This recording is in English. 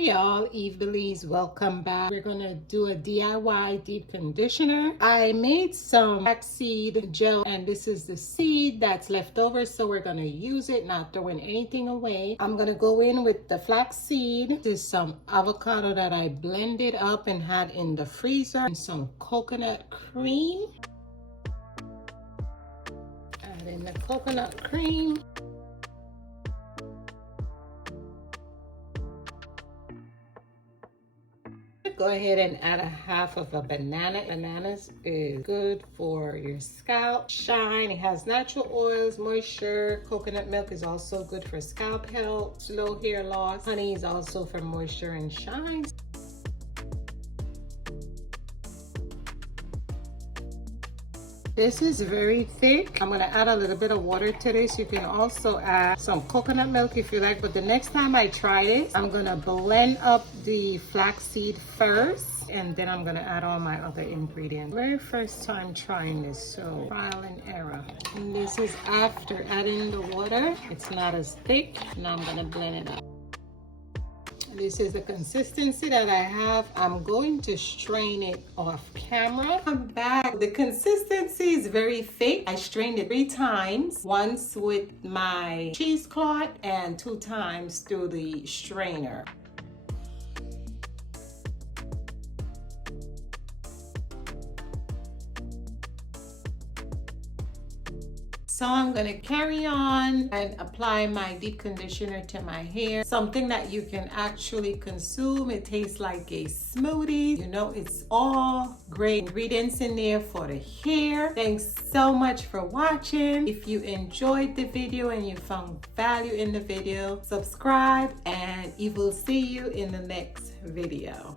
Hey y'all, Yvebelize, welcome back. We're gonna do a DIY deep conditioner. I made some flaxseed gel and this is the seed that's left over, so we're gonna use it, not throwing anything away. I'm gonna go in with the flaxseed. This is some avocado that I blended up and had in the freezer, and some coconut cream. Add in the coconut cream. Go ahead and add a half of a banana. Bananas is good for your scalp shine. It has natural oils, moisture. Coconut milk is also good for scalp health, slow hair loss. Honey is also for moisture and shine. This is very thick. I'm going to add a little bit of water to this. You can also add some coconut milk if you like, but the next time I try it, I'm going to blend up the flaxseed first, and then I'm going to add all my other ingredients. Very first time trying this, so trial and error. And this is after adding the water. It's not as thick. Now I'm going to blend it up. This is the consistency that I have. I'm going to strain it off camera. I'm back. The consistency is very thick. I strained it 3 times, once with my cheesecloth and 2 times through the strainer. So I'm gonna carry on and apply my deep conditioner to my hair. Something that you can actually consume. It tastes like a smoothie. You know, it's all great ingredients in there for the hair. Thanks so much for watching. If you enjoyed the video and you found value in the video, subscribe and we will see you in the next video.